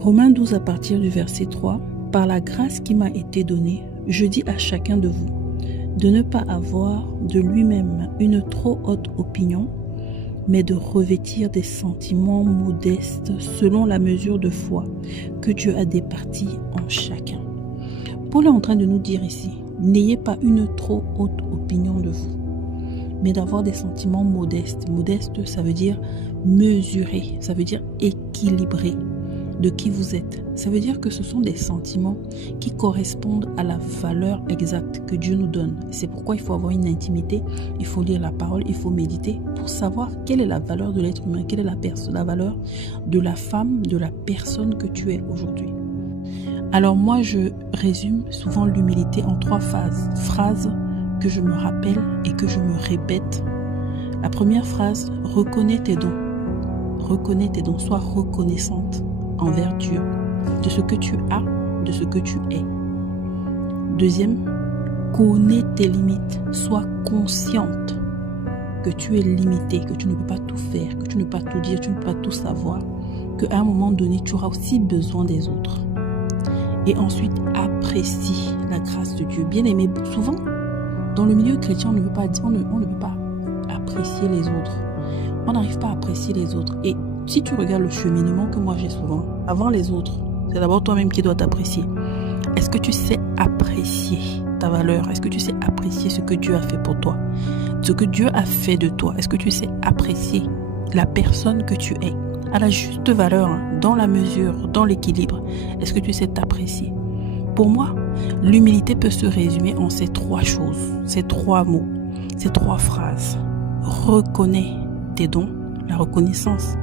Romains 12 à partir du verset 3. Par la grâce qui m'a été donnée, je dis à chacun de vous de ne pas avoir de lui-même une trop haute opinion, mais de revêtir des sentiments modestes selon la mesure de foi que Dieu a départie en chacun. Paul est en train de nous dire ici, n'ayez pas une trop haute opinion de vous, mais d'avoir des sentiments modestes. Modeste, ça veut dire mesuré, ça veut dire équilibré de qui vous êtes. Ça veut dire que ce sont des sentiments qui correspondent à la valeur exacte que Dieu nous donne. C'est pourquoi il faut avoir une intimité, il faut lire la parole, il faut méditer pour savoir quelle est la valeur de l'être humain, quelle est la valeur de la femme, de la personne que tu es aujourd'hui. Alors moi, je résume souvent l'humilité en 3 phrases que je me rappelle et que je me répète. La première phrase, reconnais tes dons. Reconnais tes dons, sois reconnaissante envers Dieu, de ce que tu as, de ce que tu es. Deuxième, connais tes limites, sois consciente que tu es limitée, que tu ne peux pas tout faire, que tu ne peux pas tout dire, tu ne peux pas tout savoir, qu'à un moment donné, tu auras aussi besoin des autres. Et ensuite, apprécie la grâce de Dieu. Bien aimé, souvent, dans le milieu chrétien, on ne peut pas apprécier les autres. On n'arrive pas à apprécier les autres. Et si tu regardes le cheminement que moi j'ai souvent, avant les autres, c'est d'abord toi-même qui dois t'apprécier. Est-ce que tu sais apprécier ta valeur? Est-ce que tu sais apprécier ce que Dieu a fait pour toi? Ce que Dieu a fait de toi? Est-ce que tu sais apprécier la personne que tu es à la juste valeur, dans la mesure, dans l'équilibre? Est-ce que tu sais t'apprécier? Pour moi, l'humilité peut se résumer en ces 3 choses, ces 3 mots, ces 3 phrases. Reconnais tes dons, la reconnaissance.